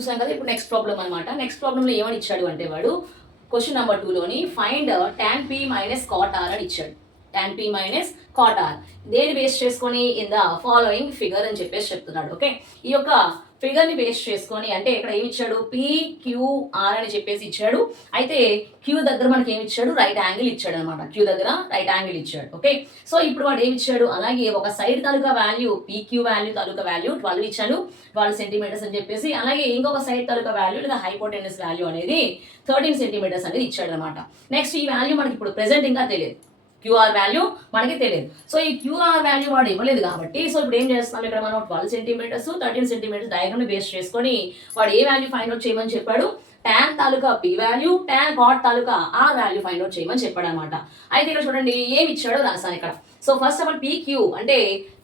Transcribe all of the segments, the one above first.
చూసాం కదా. ఇప్పుడు నెక్స్ట్ ప్రాబ్లం అనమాట. నెక్స్ట్ ప్రాబ్లంలో ఏమని ఇచ్చాడు అంటే వాడు క్వశ్చన్ నెంబర్ 2లోని find tan p minus cot r అని ఇచ్చాడు. tan p minus cot r దేని బేస్ చేసుకొని ఇన్ ద ఫాలోయింగ్ ఫిగర్ అని చెప్పేసి చెప్తున్నాడు. ఓకే, ఈ యొక్క ఫిగర్ ని బేస్ చేసుకొని అంటే ఇక్కడ ఏమి ఇచ్చాడు, PQR అని చెప్పేసి ఇచ్చాడు. అయితే క్యూ దగ్గర మనకి ఏమి ఇచ్చాడు, రైట్ యాంగిల్ ఇచ్చాడు అనమాట. క్యూ దగ్గర రైట్ యాంగిల్ ఇచ్చాడు. ఓకే, సో ఇప్పుడు వాడు ఏమి ఇచ్చాడు, అలాగే ఒక సైడ్ తాలూకా వాల్యూ PQ వాల్యూ తాలూకా వాల్యూ 12 ఇచ్చాడు, 12 సెంటీమీటర్స్ అని చెప్పేసి, అలాగే ఇంకొక సైడ్ తాలూకా వాల్యూ లేదా హైపోటెన్యూస్ వాల్యూ అనేది 13 సెంటీమీటర్స్ అనేది ఇచ్చాడు అనమాట. నెక్స్ట్ ఈ వాల్యూ మనకి ఇప్పుడు ప్రెసెంట్ ఇంకా తెలియదు, క్యూఆర్ వాల్యూ మనకి తెలియదు. సో ఈ క్యూఆర్ వాల్యూ వాడు ఇవ్వలేదు కాబట్టి సో ఇప్పుడు ఏం చేస్తున్నాం, ఇక్కడ మనం 12 సెంటీమీటర్స్ 13 సెంటీమీటర్స్ డయాగ్రామ్ ని బేస్ చేసుకొని వాడు ఏ వాల్యూ ఫైండ్ అవుట్ చేయమని చెప్పాడు, tan తాలూకా P వాల్యూ tan cot తాలూకా R వాల్యూ ఫైండ్ అవుట్ చేయమని చెప్పాడు అనమాట. అయితే ఇక్కడ చూడండి ఏమి ఇచ్చాడో రాసాను ఇక్కడ. So first of all PQ అంటే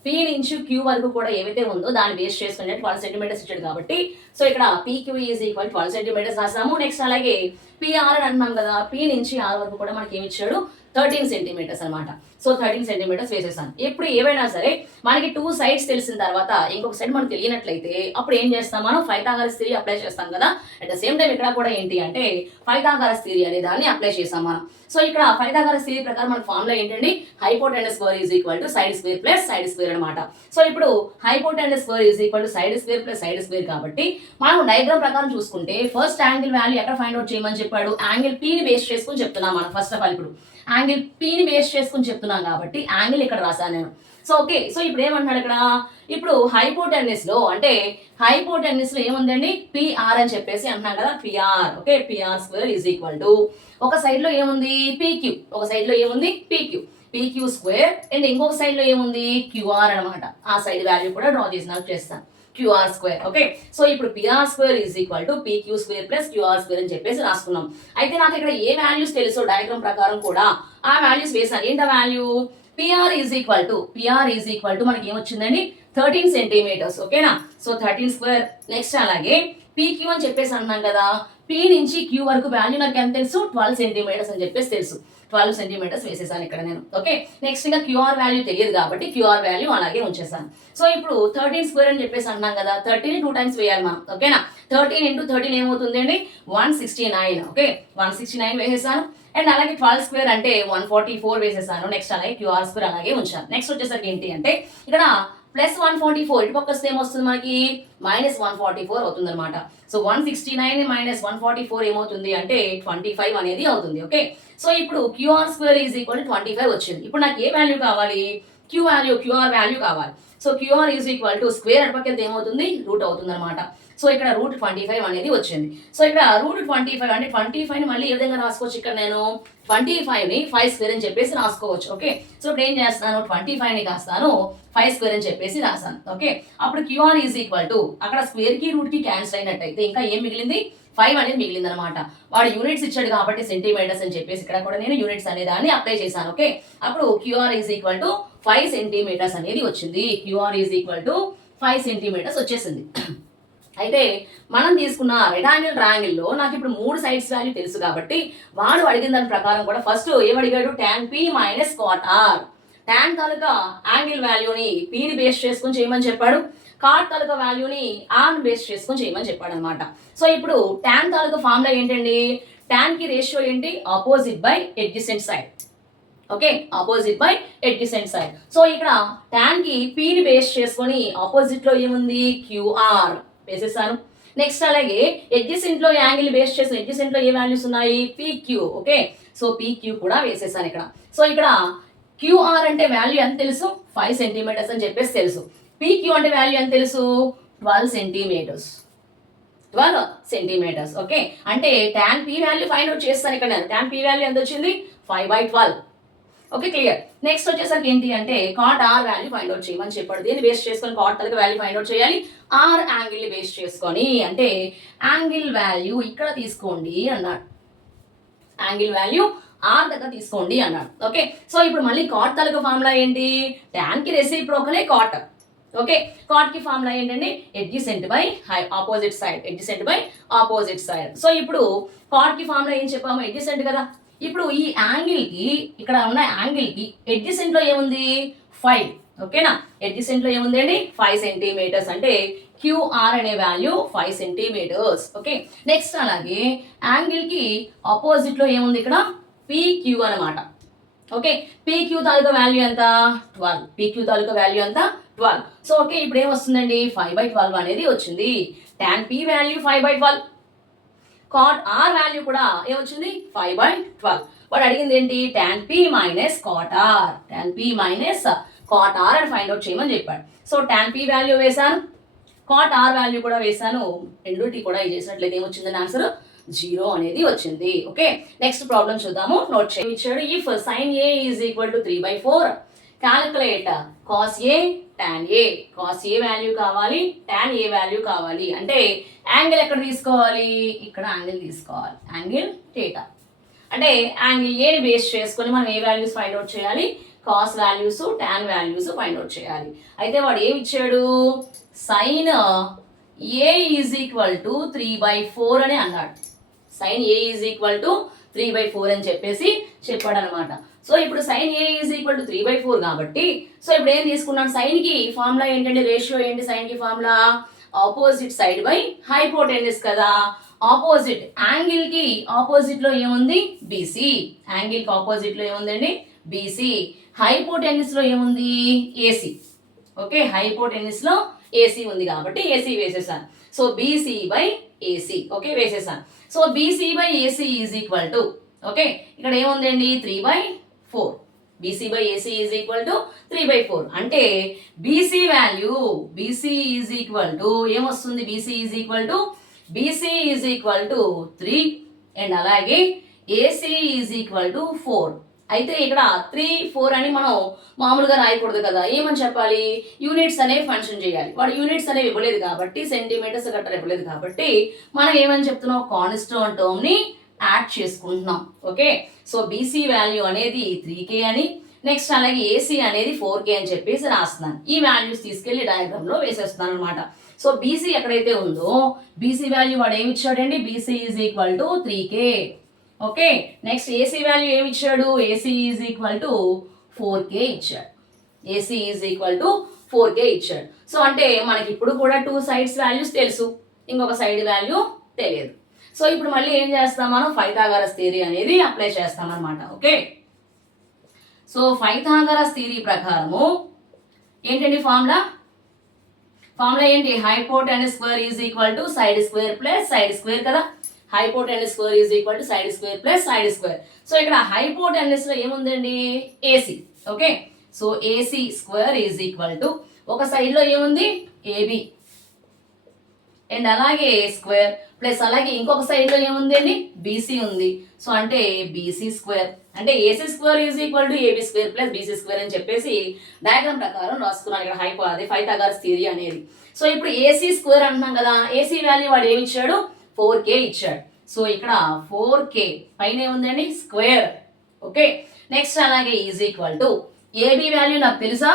P నుంచి Q వరకు కూడా ఏవైతే ఉందో దాన్ని బేస్ చేసుకుని 12 సెంటీమీటర్స్ ఇచ్చాడు కాబట్టి సో ఇక్కడ PQ ఈజ్ ఈక్వల్ 12 సెంటీమీటర్స్ రాసాము. నెక్స్ట్ అలాగే PR అని అంటున్నాం కదా, P నుంచి R వరకు కూడా మనకి ఏమి ఇచ్చాడు, 13 సెంటీమీటర్స్ అనమాట. సో 13 సెంటీమీటర్స్ వేసేసాను. ఇప్పుడు ఏవైనా సరే మనకి 2 సైడ్స్ తెలిసిన తర్వాత ఇంకొక సైడ్ మనకు తెలియనట్లయితే అప్పుడు ఏం చేస్తాం, మనం పైథాగరస్ థియరీ అప్లై చేస్తాం కదా. అట్ ద సేమ్ టైం ఇక్కడ కూడా ఏంటి అంటే పైథాగరస్ థియరీ అనే దాన్ని అప్లై చేసాం మనం. సో ఇక్కడ పైథాగరస్ థియరీ ప్రకారం మన ఫార్ములా ఏంటండి, hypotenuse square is equal to side square plus side square అనమాట. సో ఇప్పుడు hypotenuse square is equal to side square plus side square కాబట్టి మనం డయాగ్రామ్ ప్రకారం చూసుకుంటే ఫస్ట్ యాంగిల్ వాల్యూ ఎక్కడ ఫైండ్ అవుట్ చేయమని చెప్పాడు, యాంగిల్ P ని బేస్ చేసుకుని చెప్తున్నాం మనం. ఫస్ట్ ఆఫ్ ఆల్ ఇప్పుడు యాంగిల్ P ని బేస్ చేసుకుని చెప్తున్నాం కాబట్టి యాంగిల్ ఇక్కడ రాశాను నేను. సో ఓకే, సో ఇప్పుడు ఏమంటున్నాడు ఇక్కడ, ఇప్పుడు హైపోటెన్యూస్ లో అంటే హైపోటెన్యూస్ లో ఏముందండి, PR అని చెప్పేసి అంటున్నాం కదా, PR. Okay, PR square is equal to ఒక సైడ్ లో ఏముంది PQ, ఒక సైడ్ లో ఏముంది PQ స్క్వేర్ అండ్ ఇంకొక సైడ్ లో ఏముంది QR అనమాట. ఆ సైడ్ వాల్యూ కూడా డ్రా చేస్తాను, QR స్క్వేర్. ఓకే, సో ఇప్పుడు PR square is equal to PQ square plus QR square అని చెప్పేసి రాసుకున్నాం. అయితే నాకు ఇక్కడ ఏ వాల్యూస్ తెలుసో డయాగ్రామ్ ప్రకారం కూడా ఆ వాల్యూస్ వేసాను. ఏంటా value, PR is equal to మనకి ఏమొచ్చిందండి 13 సెంటీమీటర్స్. ఓకేనా, సో 13 స్క్వేర్. నెక్స్ట్ అలాగే PQ అని చెప్పేసి అన్నాం కదా, P నుంచి Q వరకు వాల్యూ నాకు ఎంత తెలుసు, 12 సెంటీమీటర్స్ అని చెప్పేసి తెలుసు. 12 సెంటీమీటర్స్ వేసేసాను ఇక్కడ నేను. ఓకే, నెక్స్ట్ ఇంకా QR వాల్యూ తెలియదు కాబట్టి QR వాల్యూ అలాగే ఉంచేసాను. సో ఇప్పుడు 13 స్క్వేర్ అని చెప్పేసి అన్నాం కదా, 13 2 టైమ్స్ వేయాలి మనం. ఓకేనా, 13 ఇంటూ 13 ఏమవుతుంది అండి 169. ఓకే, 169 వేసేసాను. అండ్ అలాగే 12 స్క్వేర్ అంటే 144 వేసేసాను. నెక్స్ట్ అలాగే QR స్క్వేర్ అలాగే ఉంచాను. నెక్స్ట్ వచ్చేసరికి ఏంటి అంటే ఇక్కడ ప్లస్ 144 ఇటు పక్క వస్తే ఏమొస్తుంది మనకి, మైనస్ 144 అవుతుంది అనమాట. సో 169 మైనస్ 144 ఏమవుతుంది అంటే 25 అనేది అవుతుంది. ఓకే, సో ఇప్పుడు QR square is equal to 25 వచ్చింది. ఇప్పుడు నాకు ఏ వాల్యూ కావాలి, QR వాల్యూ కావాలి. So QR is equal to square అటు పక్క ఏమవుతుంది, రూట్ అవుతుంది అనమాట. సో ఇక్కడ రూట్ 25 అనేది వచ్చింది. సో ఇక్కడ రూట్ 25 అంటే 25 ని మళ్ళీ ఏ విధంగా రాసుకోవచ్చు, ఇక్కడ నేను 25 ని 5 స్క్వేర్ అని చెప్పేసి రాసుకోవచ్చు. ఓకే, సో ఇప్పుడు ఏం చేస్తాను, 25 ని కాస్తాను 5 స్క్వేర్ అని చెప్పేసి రాసాను. ఓకే, అప్పుడు QR ఈజ్ ఈక్వల్ టు అక్కడ స్క్వేర్ కి రూట్ కి క్యాన్సిల్ అయినట్టయితే ఇంకా ఏం మిగిలింది, 5 అనేది మిగిలింది అనమాట. వాడు యూనిట్స్ ఇచ్చాడు కాబట్టి సెంటీమీటర్స్ అని చెప్పేసి ఇక్కడ కూడా నేను యూనిట్స్ అనే దాన్ని అప్లై చేశాను. ఓకే, అప్పుడు QR is equal to 5 centimetres అనేది వచ్చింది. QR is equal to 5 centimetres వచ్చేసింది. అయితే మనం తీసుకున్న రెక్టాంగిల్ ట్రయాంగిల్లో నాకు ఇప్పుడు 3 సైడ్స్ వాల్యూ తెలుసు కాబట్టి వాడు అడిగిన దాని ప్రకారం కూడా ఫస్ట్ ఏమడిగాడు, tan P minus cot R. tan తాలూకా యాంగిల్ వాల్యూని P ని బేస్ చేసుకుని చేయమని చెప్పాడు, cot తాలూకా వాల్యూని R ని బేస్ చేసుకుని చేయమని చెప్పాడు అనమాట. సో ఇప్పుడు tan తాలూకా ఫార్ములా ఏంటండి, tan కి రేషియో ఏంటి, opposite by adjacent side. Okay, opposite by adjacent side. So ఇక్కడ tan కి P ని బేస్ చేసుకొని ఆపోజిట్ లో ఏముంది, QR వేసేసాను. నెక్స్ట్ అలాగే ఎడ్జసెంట్ లో యాంగిల్ బేస్ చేసిన ఎడ్జసెంట్ లో ఏ వాల్యూస్ ఉన్నాయి, PQ. ఓకే, సో PQ కూడా వేసేసాను ఇక్కడ. సో ఇక్కడ QR అంటే వాల్యూ ఎంత తెలుసు, 5 సెంటీమీటర్స్ అని చెప్పేసి తెలుసు. PQ అంటే వాల్యూ ఎంత తెలుసు, 12 సెంటీమీటర్స్. ఓకే, అంటే tan P value find out చేస్తాను ఇక్కడ నేను. tan P వాల్యూ ఎంత వచ్చింది, 5/12. Okay, clear. నెక్స్ట్ వచ్చేసరికి ఏంటి అంటే cot R value find out చేయమని చెప్పాడు. దీన్ని బేస్ చేసుకొని cot తాలూకా వాల్యూ ఫైండ్ అవుట్ చేయాలి, R యాంగిల్ ని బేస్ చేసుకొని. అంటే యాంగిల్ వాల్యూ ఇక్కడ తీసుకోండి అన్నాడు, యాంగిల్ వాల్యూ R దగ్గర తీసుకోండి అన్నాడు. ఓకే, సో ఇప్పుడు మళ్ళీ cot తాలూకా ఫార్ములా ఏంటి, tan కి రెసిప్రోకలే cot. ఓకే, cot కి ఫార్ములా ఏంటండి, adjacent by opposite side. So ఇప్పుడు cot కి ఫార్ములా ఏం చెప్పాము, ఎడ్జసెంట్ కదా. ఇప్పుడు ఈ యాంగిల్ కి ఇక్కడ ఉన్న యాంగిల్ కి ఎడ్జసెంట్ లో ఏముంది 5. ఓకేనా. ఎడ్జసెంట్ లో ఏముందండి 5 సెంటీమీటర్స్, అంటే క్యూఆర్ అనే వాల్యూ 5 సెంటీమీటర్స్. ఓకే, నెక్స్ట్ అలాగే యాంగిల్ కి ఆపోజిట్ లో ఏముంది ఇక్కడ పీక్యూ అనమాట. ఓకే, పీక్యూ తాలూకా వాల్యూ ఎంత 12, పీక్యూ తాలూకా వాల్యూ ఎంత 12. సో ఓకే, ఇప్పుడు ఏమొస్తుందండి 5/12 అనేది వచ్చింది. tan p value 5/12, cot r value కూడా ఏమొచ్చింది 5/12. వాడు అడిగింది ఏంటి tan p minus cot r, tan p minus cot r అని ఫైండ్ అవుట్ చేయమని చెప్పాడు. సో tan p వాల్యూ వేశాను, cot r వాల్యూ కూడా వేశాను, రెండుటి కూడా ఇది చేసినట్లయితే ఏమొచ్చిందని ఆన్సర్ 0 అనేది వచ్చింది. ఓకే, నెక్స్ట్ ప్రాబ్లం చూద్దాము. నోట్ చేయించాడు. If sin a is equal to 3/4 calculate cos a tan a. cos a value కావాలి, tan a వాల్యూ కావాలి. అంటే యాంగిల్ ఎక్కడ తీసుకోవాలి, ఇక్కడ యాంగిల్ తీసుకోవాలి, యాంగిల్ థీటా. అంటే యాంగిల్ ఏని బేస్ చేసుకొని మనం ఏ వాల్యూస్ ఫైండ్ అవుట్ చేయాలి, cos values tan values find out చేయాలి. అయితే వాడు ఏమి ఇచ్చాడు, sin a is equal to 3/4 అని అన్నాడు. sin a is equal to 3/4 అని చెప్పాడు అనమాట. సో ఇప్పుడు sin a is equal to 3/4 కాబట్టి సో ఇప్పుడు ఏం తీసుకున్నాను, సైన్ కి ఫార్ములా ఏంటంటే రేషియో ఏంటి, సైన్ కి formula opposite side by hypotenuse కదా. ఆపోజిట్ యాంగిల్ కి ఆపోజిట్ లో ఏముంది బీసీ, యాంగిల్ కి ఆపోజిట్ లో ఏముందండి బీసీ, హైపోటెన్యూస్ లో ఏముంది ఏసీ. ఓకే, హైపోటెన్యూస్ లో ఏసీ ఉంది కాబట్టి ఏసీ వేసేసాను. So BC by AC, okay వేసేసాను. So BC by AC is equal to, okay ఇక్కడ ఏముందండి 3/4, BC by AC is equal to 3/4. అంటే BC value, BC is equal to ఏమొస్తుంది, BC is equal to 3 and అలాగే AC is equal to 4. అయితే ఇక్కడ 3, 4 అని మనం మామూలుగా రాయకూడదు కదా, ఏమని చెప్పాలి, యూనిట్స్ అనేవి ఫంక్షన్ చేయాలి. వాడు యూనిట్స్ అనేవి ఇవ్వలేదు కాబట్టి, సెంటీమీటర్స్ గట్రా ఇవ్వలేదు కాబట్టి మనం ఏమని చెప్తున్నాం, కాన్స్టాంట్ టర్మ్ ని యాడ్ చేసుకుంటున్నాం. ఓకే, సో బీసీ వాల్యూ అనేది 3k అని, నెక్స్ట్ అలాగే ఏసీ అనేది 4k అని చెప్పేసి రాస్తున్నాను. ఈ వాల్యూస్ తీసుకెళ్లి డయాగ్రామ్ లో వేసేస్తున్నాను అనమాట. సో బీసీ ఎక్కడైతే ఉందో బీసీ వాల్యూ వాడు ఏమి ఇచ్చాడండి, BC is equal to 3k. Okay, next AC value ఏమి ఇచ్చాడు, AC is equal to 4k ఇచ్చాడు, AC is equal to 4k ఇచ్చాడు. సో అంటే మనకి ఇప్పుడు కూడా 2 సైడ్స్ వాల్యూస్ తెలుసు, ఇంకొక సైడ్ వాల్యూ తెలియదు. సో ఇప్పుడు మళ్ళీ ఏం చేస్తాం మనం, పైథాగరస్ థియరీ అనేది అప్లై చేస్తాం అనమాట. ఓకే, సో పైథాగరస్ థియరీ ప్రకారము ఏంటండి ఫార్ములా ఏంటి, hypotenuse square is equal to side square plus side square కదా, hypotenuse square is equal to side square plus side square. So ఇక్కడ హైపోటెన్యూస్ లో ఏముందండి AC. Okay, so AC square is equal to ఒక side లో ఏముంది AB and అలాగే square plus అలాగే ఇంకొక సైడ్ లో ఏముందండి బీసీ ఉంది. సో అంటే బీసీ స్క్వేర్, అంటే AC square is equal to AB square plus BC square అని చెప్పేసి డయాగ్రామ్ ప్రకారం రాసుకున్నాను ఇక్కడ అదే పైథాగరస్ థియరీ అనేది. సో ఇప్పుడు ఏసీ స్క్వేర్ అంటున్నాం కదా, ఏసీ వాల్యూ వాడు ఏమి ఇచ్చాడు 4k ఇచ్చాడు. సో ఇక్కడ 4k పైన ఏముందండి స్క్వేర్. ఓకే, నెక్స్ట్ అలాగే is equal to AB value నాకు తెలుసా,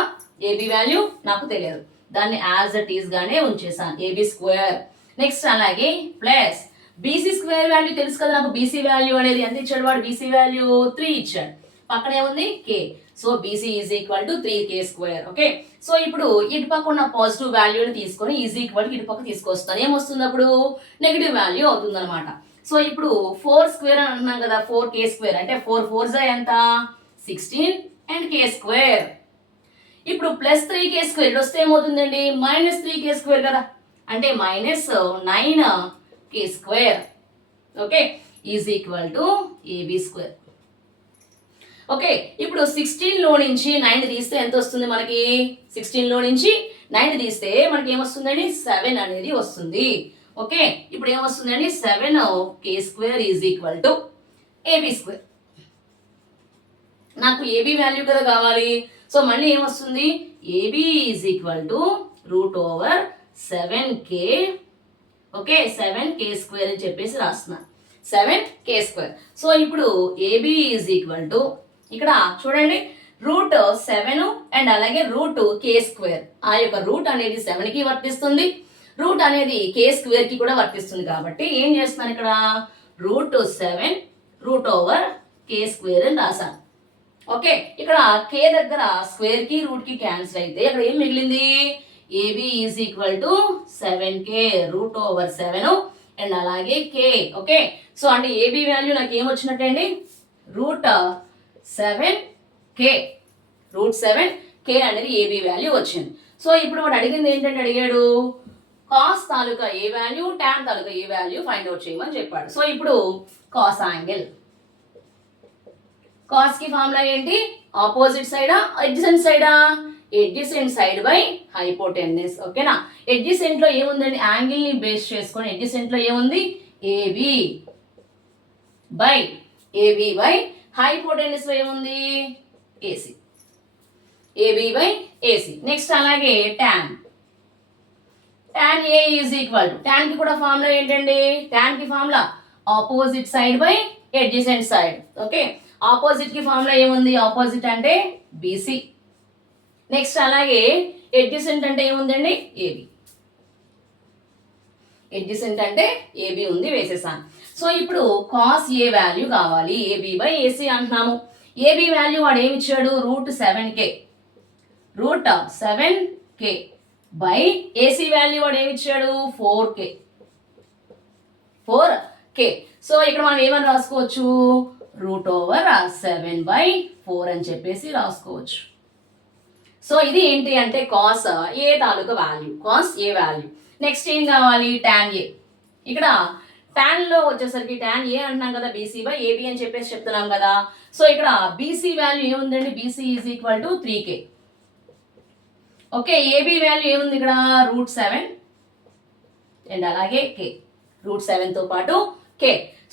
ఏబీ వాల్యూ నాకు తెలియదు, దాన్ని యాజ్ ఇట్ ఈస్ గానే ఉంచేసాను ఏబీ స్క్వేర్. నెక్స్ట్ అలాగే ప్లస్ బీసీ స్క్వేర్ వాల్యూ తెలుసు కదా నాకు, బీసీ వాల్యూ అనేది ఎంత ఇచ్చాడు వాడు, బీసీ వాల్యూ 3 ఇచ్చాడు, పక్కనే ఉంది k. So BC is equal to 3k square. Okay, so ఇప్పుడు ఇటు పక్క ఉన్న పాజిటివ్ వాల్యూని తీసుకొని ఈజ్ ఈక్వల్ టు ఇటు పక్క తీసుకొస్తాను, ఏమొస్తుంది అప్పుడు నెగిటివ్ వాల్యూ అవుతుంది అనమాట. సో ఇప్పుడు 4 స్క్వేర్ అని అంటున్నాం కదా, 4k స్క్వేర్ అంటే 4 4s ఎంత 16 అండ్ k స్క్వేర్. ఇప్పుడు ప్లస్ 3k స్క్వేర్ వస్తే ఏమవుతుందండి -3k స్క్వేర్ కదా, అంటే -9k square. Okay, is equal to AB square. Okay, ఇప్పుడు 16 లో నుంచి 9 తీస్తే ఎంత వస్తుంది మనకి, 16 లో నుంచి 9 తీస్తే మనకి ఏమొస్తుందండి 7 అనేది వస్తుంది. ఓకే, ఇప్పుడు ఏమొస్తుందండి 7k square is equal to AB square. నాకు ఏబీ వాల్యూ కదా కావాలి. సో మళ్ళీ ఏమొస్తుంది AB is equal to √7k. Okay, 7k square అని చెప్పేసి రాస్తున్నా, 7k స్క్వేర్. సో ఇప్పుడు ఏబీ ఈజ్ ఈక్వల్ టు ఇక్కడ చూడండి √7 అండ్ అలాగే √k స్క్వేర్. ఆ యొక్క రూట్ అనేది 7కి వర్తిస్తుంది, రూట్ అనేది k స్క్వేర్ కి కూడా వర్తిస్తుంది కాబట్టి ఏం చేస్తున్నాను ఇక్కడ √7 √k స్క్వేర్ అని రాశాను. ఓకే, ఇక్కడ కే దగ్గర స్క్వేర్ కి రూట్ కి క్యాన్సిల్ అయితే ఇక్కడ ఏం మిగిలింది, A B is equal to 7k √7 and అలాగే కే. ఓకే, సో అంటే ఏబి వాల్యూ నాకు ఏం వచ్చినట్టే అండి, √7k √7k అనేది ఏబి వాల్యూ వచ్చింది. సో ఇప్పుడు వాడు అడిగింది ఏంటంటే అడిగాడు కాస్ తాలూకా ఏ వాల్యూ టాన్ తాలూకా ఏ వాల్యూ ఫైండ్ అవుట్ చేయమని చెప్పాడు. సో ఇప్పుడు కాస్ యాంగిల్, కాస్ కి ఫార్ములా ఏంటి, ఆపోజిట్ సైడా అడ్జసెంట్ సైడా, అడ్జసెంట్ సైడ్ బై హైపోటెన్యూస్. ఓకేనా, అడ్జసెంట్ లో ఏముందండి, యాంగిల్ ని బేస్ చేసుకొని అడ్జసెంట్ లో ఏముంది, ఏబి బై హైపోటెన్యూస్ లో ఏముంది, A C, A B by A C. Next అలాగే tan A is equal to, tan కి కూడా ఫార్ములా ఏంటండి, tan కి formula opposite side by adjacent side. Okay, opposite కి ఫార్ములా ఏముంది, ఆపోజిట్ అంటే బీసీ. నెక్స్ట్ అలాగే అడ్జసెంట్ అంటే ఏముందండి, ఏబి, అడ్జసెంట్ అంటే ఏబి ఉంది, వేసేసాను. సో ఇప్పుడు కాస్ ఏ వాల్యూ కావాలి, ఏబి బై ఏసీ అంటున్నాము. ఏబి వాల్యూ వాడు ఏమి ఇచ్చాడు, √7k బై ఏసీ వాల్యూ వాడు ఏమి ఇచ్చాడు, 4k. సో ఇక్కడ మనం ఏమని రాసుకోవచ్చు, √7/4 అని చెప్పేసి రాసుకోవచ్చు. సో ఇది ఏంటి అంటే cos A taluka value, cos A value. Next ఏం కావాలి, tan ఏ. ఇక్కడ tan లో వచ్చేసరికి tan ఏ అంటున్నాం కదా, బీసీ బై ఏబి అని చెప్పేసి చెప్తున్నాం కదా. సో ఇక్కడ బీసీ వాల్యూ ఏముందండి, B C is equal to 3k. Okay, A B value ఏముంది ఇక్కడ, √7 అండ్ అలాగే k, √7 తో పాటు k.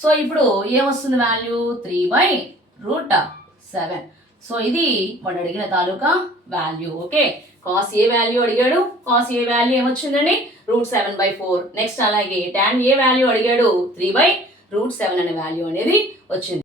సో ఇప్పుడు ఏమొస్తుంది వాల్యూ, 3/√7. సో ఇది వాడు అడిగిన తాలూకా value. Okay, cos A value అడిగాడు, కాస్ ఏ వాల్యూ ఏమొచ్చిందండి, √7/4. నెక్స్ట్ అలాగే tan ఏ వాల్యూ అడిగాడు, 3/√7 అనే వాల్యూ అనేది వచ్చింది.